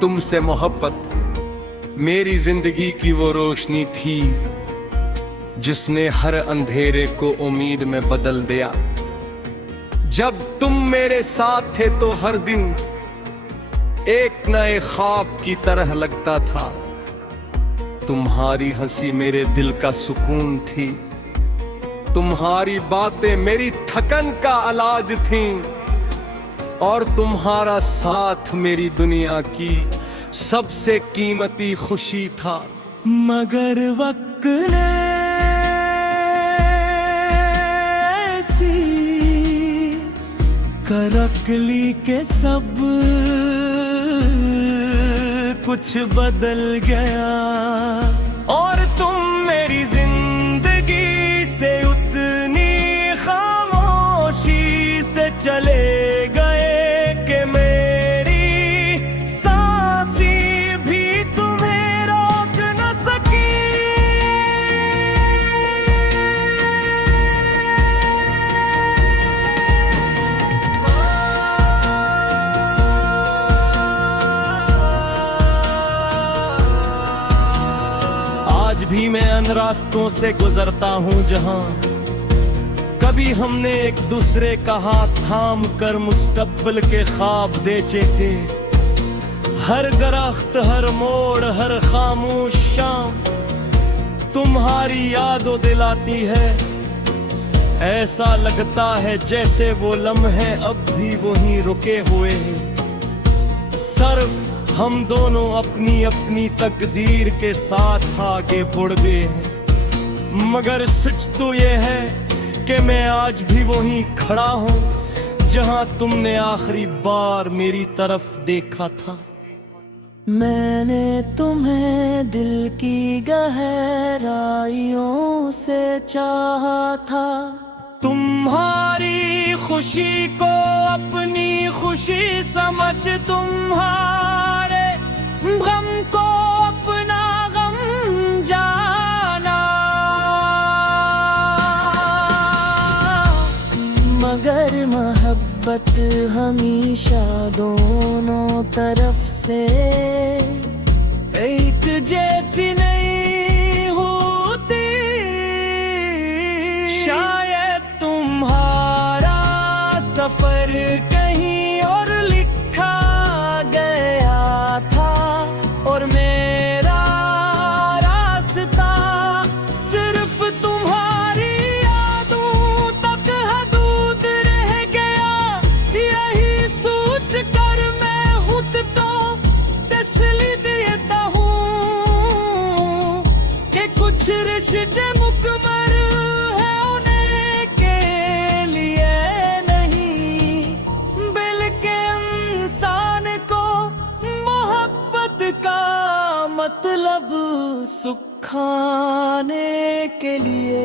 तुमसे मोहब्बत मेरी जिंदगी की वो रोशनी थी जिसने हर अंधेरे को उम्मीद में बदल दिया। जब तुम मेरे साथ थे तो हर दिन एक नए ख्वाब की तरह लगता था। तुम्हारी हंसी मेरे दिल का सुकून थी, तुम्हारी बातें मेरी थकन का इलाज थी, और तुम्हारा साथ मेरी दुनिया की सबसे कीमती खुशी था। मगर वक्त ने ऐसी करक ली के सब कुछ बदल गया, और तुम मेरी जिंदगी से उतनी खामोशी से चले गए कि मेरी सांसें भी तुम्हें रोक न सकी। आज भी मैं अन रास्तों से गुजरता हूँ जहाँ कभी हमने एक दूसरे का हाथ थाम कर मुस्तकबिल के ख्वाब बेचे थे। हर दरख्त, हर मोड़, हर खामोश शाम तुम्हारी यादों दिलाती है। ऐसा लगता है जैसे वो लम्हे अब भी वहीं रुके हुए हैं। सिर्फ हम दोनों अपनी अपनी तकदीर के साथ आगे बढ़ गए हैं। मगर सच तो ये है कि मैं आज भी वहीं खड़ा हूँ जहाँ तुमने आखिरी बार मेरी तरफ देखा था। मैंने तुम्हें दिल की गहराइयों से चाहा था, तुम्हारी खुशी को अपनी खुशी समझ, तुम्हारे गम को अपना गम जाना। मगर मोहब्बत हमेशा दोनों तरफ से एक जैसी नहीं होती। शायद तुम्हारा सफर कहीं और लिखा गया था, और मेरा रास्ता सिर्फ तुम्हारी यादों तक हदूद रह गया। यही सोच कर मैं खुद को तसल्ली देता हूँ कि कुछ रिश्ते मुकम्मल है होने के लिए नहीं, बल्कि इंसान को मोहब्बत का मतलब सुख खाने के लिए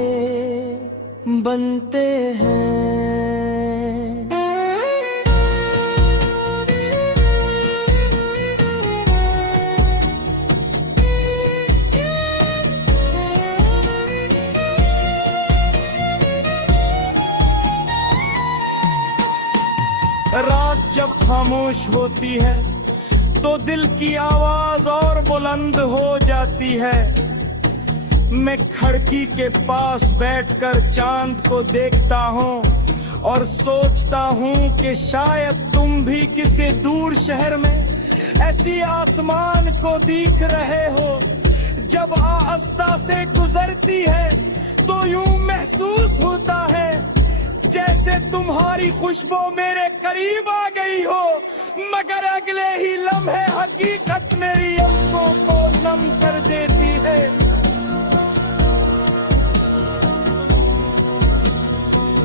बनते हैं। रात जब खामोश होती है तो दिल की आवाज और बुलंद हो जाती है। मैं खिड़की के पास बैठकर चांद को देखता हूँ और सोचता हूँ कि शायद तुम भी किसी दूर शहर में ऐसी आसमान को देख रहे हो। जब आस्था से गुजरती है तो यूं महसूस होता है जैसे तुम्हारी खुशबू मेरे करीब आ गई हो, मगर अगले ही लम्हे हकीकत मेरी आंखों को नम कर देती है।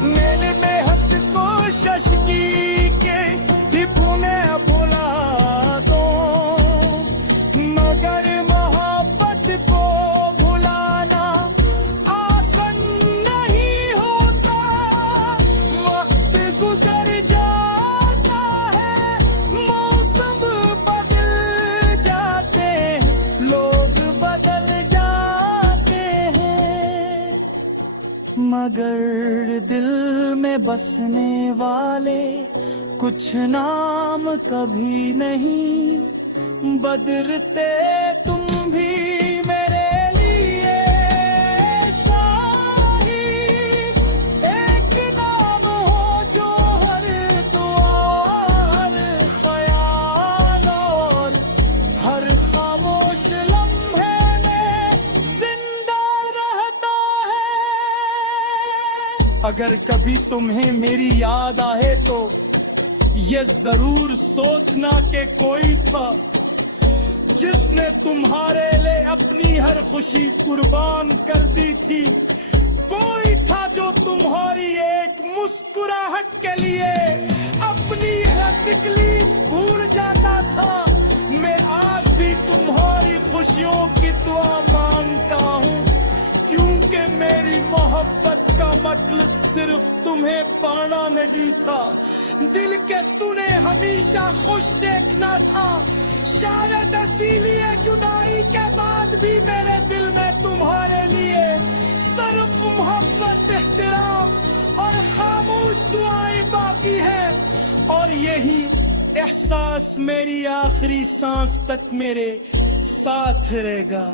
मैंने बेहद कोशिश की कि तुम्हें भुला दो, मगर मोहब्बत को मगर दिल में बसने वाले कुछ नाम कभी नहीं बदलते। तुम भी मेरे लिए साही एक नाम हो जो हर दुआ, हर ख्याल और हर खामोश लम्हे में जिंदा रहता है। अगर कभी तुम्हें मेरी याद आए तो ये जरूर सोचना कि कोई था जिसने तुम्हारे लिए अपनी हर खुशी कुर्बान कर दी थी। कोई था जो तुम्हारी एक मुस्कुराहट के लिए अपनी हर तकलीफ भूल जाता था। मैं आज भी तुम्हारी खुशियों की दुआ मांगता हूँ, क्योंकि मेरी मोहब्बत का मतलब सिर्फ तुम्हें पाना नहीं था, दिल के तूने हमेशा खुश देखना था। शायद इसीलिए जुदाई के बाद भी मेरे दिल में तुम्हारे लिए सिर्फ मोहब्बत, एहतराम और खामोश दुआएं बाकी है। और यही एहसास मेरी आखिरी सांस तक मेरे साथ रहेगा।